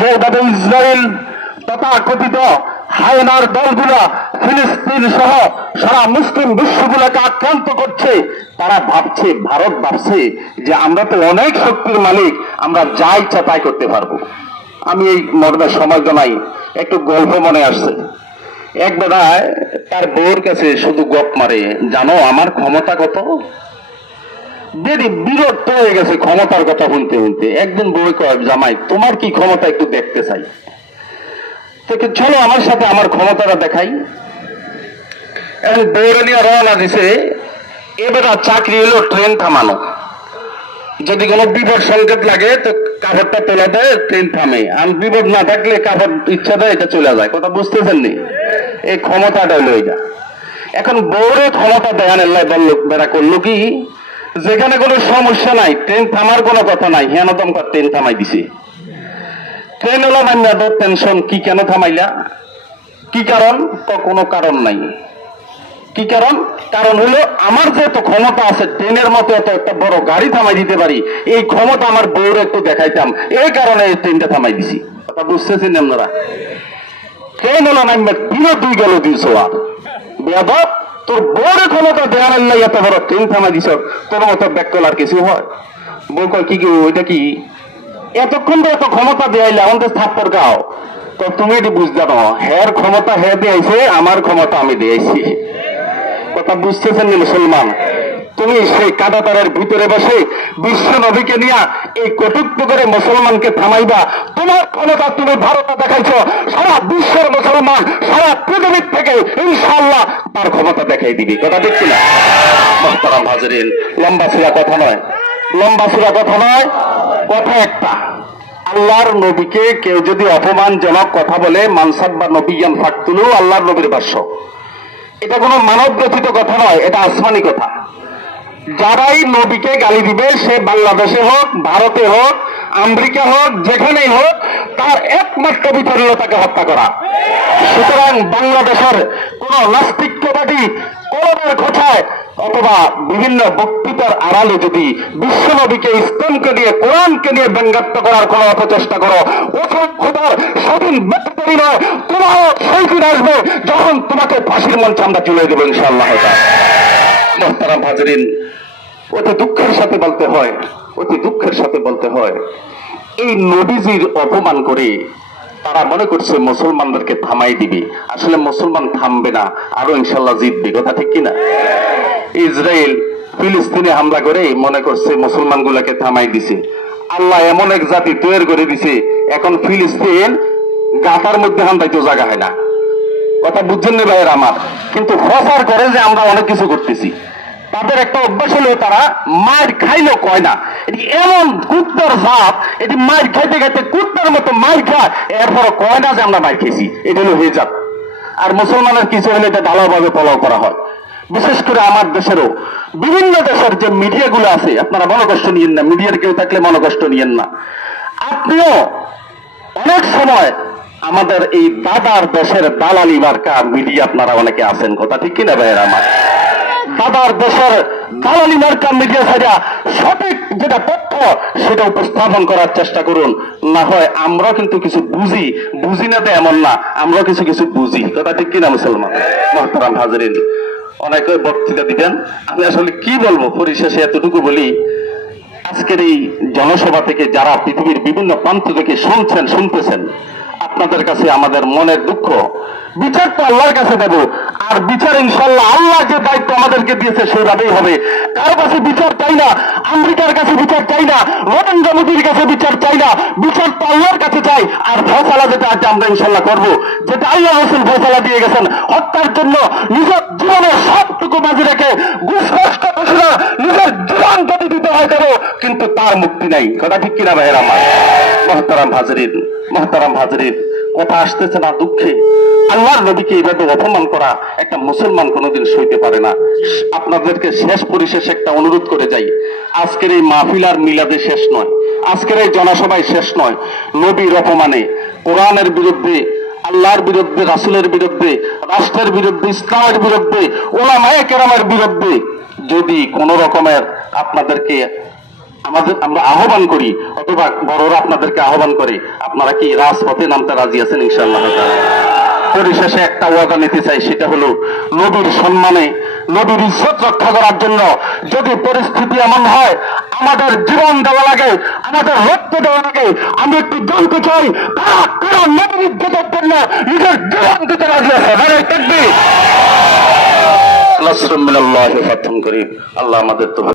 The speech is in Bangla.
যেভাবে ইসরায়েল তথাকথিত হায়নার দলগুলা ফিলিস্তিন সহ সারা মুসলিম বিশ্বগুলোকে আক্রান্ত করছে, তারা ভাবছে, ভারত ভাবছে যে আমরা তো অনেক শক্তির মালিক, আমরা যা ইচ্ছা তাই করতে পারবো। আমি এই মর্মের সময় নাই, একটু গল্প মনে আসছে। এক বেলায় তার বউর কাছে শুধু গপ মারে, জানো আমার ক্ষমতা কত? বেরি বিরক্ত হয়ে গেছে ক্ষমতার কথা শুনতে শুনতে। একদিন বউ কয়, জামাই তোমার কি ক্ষমতা একটু দেখতে চাই। চলো আমার সাথে আমার ক্ষমতাটা দেখাই। এখন বউরে নিয়ে রওনা দিছে। এবার চাকরি হলো ট্রেন থামানো। যদি কোনো বিপদ সংকেত লাগে তো কাপড়টা তোলা দেয়, ট্রেন থামে। আর বিপদ না থাকলে কাপড় ইচ্ছা দেয় এটা চলে যায়। কথা বুঝতেছেন নি? এই ক্ষমতাটা হলো এটা। এখন বউরে ক্ষমতা দেখান বললো, বেড়া করলো কি, যেখানে কোনো সমস্যা নাই, ট্রেন থামার কোনো কথা নাই, হেনদমকার ট্রেন থামাই দিছে। ট্রেন হলো মান্যা টেনশন, কি কেন থামাইলা, কি কারণ? কোনো কারণ নাই। কি কারণ? কারণ হলো আমার যেহেতু ক্ষমতা আছে, ট্রেনের মতো এত একটা বড় গাড়ি থামাই দিতে পারি, এই ক্ষমতা আমার বউরে একটু দেখাইতাম, এই কারণে এই ট্রেনটা থামাই দিছি। কথা বুঝতেছেন আপনারা? ট্রেন হলো নাম্বার দিনও 2 গেল 200 আর বেয়াদব, তোর বউরে ক্ষমতা দেওয়ার নাই এত বড় ট্রেন থামাই দিছ, তোর মতো ব্যাকল আর কিছু হয়? বউ কয়, কি ওইটা কি এতক্ষণ তো এত ক্ষমতা দেয়াইলে আমাদের থাপ্পড় গাও। তো তুমি এটি বুঝতে পারো, হের ক্ষমতা হে দিয়েছে, আমার ক্ষমতা আমি দিয়েছি। কথা বুঝতেছেন না মুসলমান? তুমি সেই কাঁটাতারের ভিতরে বসে বিশ্ব নবীকে নিয়ে এই কটূক্তি করে মুসলমানকে থামাইবা, তোমার ক্ষমতা তুমি ভারতে দেখাইছো, সারা বিশ্বের মুসলমান সারা পৃথিবীর থেকে ইনশাআল্লাহ তার ক্ষমতা দেখাই দিবি। কথা দেখছি না? মুহতারাম হাজরিন, লম্বা চূড়া কথা নয়, লম্বা চূড়া কথা নয়, কথা একটা। আল্লাহর নবীকে কেউ যদি অপমানজনক কথা বলে, মানসাব বা নবিয়ান ফাকতুলু, আল্লাহর নবীর ভাষ্য, এটা কোনো মানব রচিত কথা নয়, এটা আসমানি কথা। যারাই নবীকে গালি দিবে, সে বাংলাদেশে হোক, ভারতে হোক, আমেরিকা হোক, যেখানেই হোক, তার একমাত্র বিচার হলো তাকে হত্যা করা। সুতরাং বাংলাদেশের কোন নাস্তিকবাদী কলমের কথায় অথবা বিভিন্ন বক্তৃতার আড়ালে যদি বিশ্ব নবীকে, ইসলামকে নিয়ে, কোরআনকে নিয়ে ব্যঙ্গাত্ম করার কোন অপচেষ্টা করো, খোদার স্বাধীন ব্যক্তি নয়, তোমারও সেই দিন আসবে যখন তোমাকে ফাঁসির মঞ্চে আমরা চলে দেবো ইনশাআল্লাহ। মুহতারাম হাজরিন, অতি দুঃখের সাথে বলতে হয়, অতি দুঃখের সাথে বলতে হয়, এই নবীজির অপমান করে তারা মনে করছে মুসলমানদেরকে থামাই দিবে। আসলে মুসলমান থামবে না, আরো ইনশাল্লাহ জিতবে। কথা ঠিক কিনা? ইসরায়েল ফিলিস্তিনে হামলা করে মনে করছে মুসলমান গুলাকে থামাই দিছে। আল্লাহ এমন এক জাতি তৈরি করে দিছে, এখন ফিলিস্তিন গাতার মধ্যে হামলাইতে জায়গা হয় না। কথা বুঝছেন না ভাইয়ের আমার? কিন্তু প্রচার করে যে আমরা অনেক কিছু করতেছি। তাদের একটা অভ্যাস হলো, তারা মার খাইলেও কয় না, এটি এমন কুত্তার ভাব, এটি মার খাইতে খাইতে কুত্তার মতো মার খায়, এরপর কয় না যে আমরা মার খেয়েছি। এটা হলো হিজাব। আর মুসলমানের কিছু হলে এটা ঢালাওভাবে ফলো করা হয়। বিশেষ করে আমার দেশেরও বিভিন্ন দেশের যে মিডিয়াগুলো আছে, আপনারা মনোকষ্ট নিয়েন না, মিডিয়ার কেউ থাকলে মনোকষ্ট নিয়েন না। আপনিও অনেক সময় আমাদের এই দাদার দেশের দালালি মার্কা মিডিয়া আপনারা অনেকে আছেন। কথা ঠিক কিনা ভাইয়ের আমার? দাদার দেশের দালালি মার্কা মিডিয়া ছাড়া সঠিক যেটা তথ্য সেটা উপস্থাপন করার চেষ্টা করুন। না হয় আমরা কিন্তু কিছু বুঝি, বুঝি না তো এমন না, আমরা কিছু কিছু বুঝি। কথা ঠিক কিনা মুসলমান? মুহতারাম হাজরিন, অনেকে বক্তৃতা দিবেন, আমি আসলে কি বলবো, পরিশেষে এতটুকু বলি, আজকের এই জনসভা থেকে যারা পৃথিবীর বিভিন্ন প্রান্ত থেকে শুনছেন, শুনতেছেন, আপনাদের কাছে আমাদের মনের দুঃখ। বিচার তো আল্লাহর কাছে দেব, আর বিচার ইনশাল্লাহ আল্লাহ যে দায়িত্ব আমাদেরকে দিয়েছে সেভাবেই হবে। কারো কাছে বিচার চাই না, আমেরিকার কাছে বিচার চাই না, নরেন্দ্র মোদীর কাছে বিচার চাই না, বিচার তো আল্লাহর কাছে চাই। আর ফয়সালা যেটা আছে আমরা ইনশাল্লাহ করবো, যেটা আল্লাহ রাসূল ফয়সালা দিয়ে গেছেন, হত্যার জন্য নিজের জীবনের সবটুকু বাজি রেখে ঘুষখোরটা বসে নিজের জীবন যদি দিতে হয় দেবো, কিন্তু তার মুক্তি নাই। কথা ঠিক কিনা ভাইয়ের আমার? মুহতারাম হাজরিন, মুহতারাম হাজরিন, কথা আসতেছে না দুঃখে। আল্লাহর নবীকে এইভাবে অপমান করা একটা মুসলমান কোনোদিন সইতে পারে না। আপনাদেরকে শেষ পরিশেষ একটা অনুরোধ করে যাই, আজকের এই মাহফিল আর মিলাদে শেষ নয়, আজকের এই জনসভায় শেষ নয়। নবীর অপমানে, কোরআনের বিরুদ্ধে, আল্লাহর বিরুদ্ধে, রাসূলের বিরুদ্ধে, রাষ্ট্রের বিরুদ্ধে, ইসলামের বিরুদ্ধে, উলামায়ে কেরামের বিরুদ্ধে যদি কোন রকমের আপনাদেরকে আমরা আহ্বান করি, অথবা বড়রা আপনাদেরকে আহ্বান করে, আপনারা কি রাজপথে নামতে রাজি আছেন ইনশাআল্লাহ? পরিশেষে একটা ওয়াদা নিতে চাই, সেটা হলো নবীর সম্মানে, নবীর ইজ্জত রক্ষা করার জন্য যদি পরিস্থিতি এমন হয় আমাদের জীবন দেওয়া লাগে, আমাদের রক্ত দেওয়া লাগে, আমি একটু জানতে চাই কারা নবীর ইজ্জতের জন্য নিজের জীবন দিতে রাজি আছে? তাকবীর। আল্লাহ আমাদের তো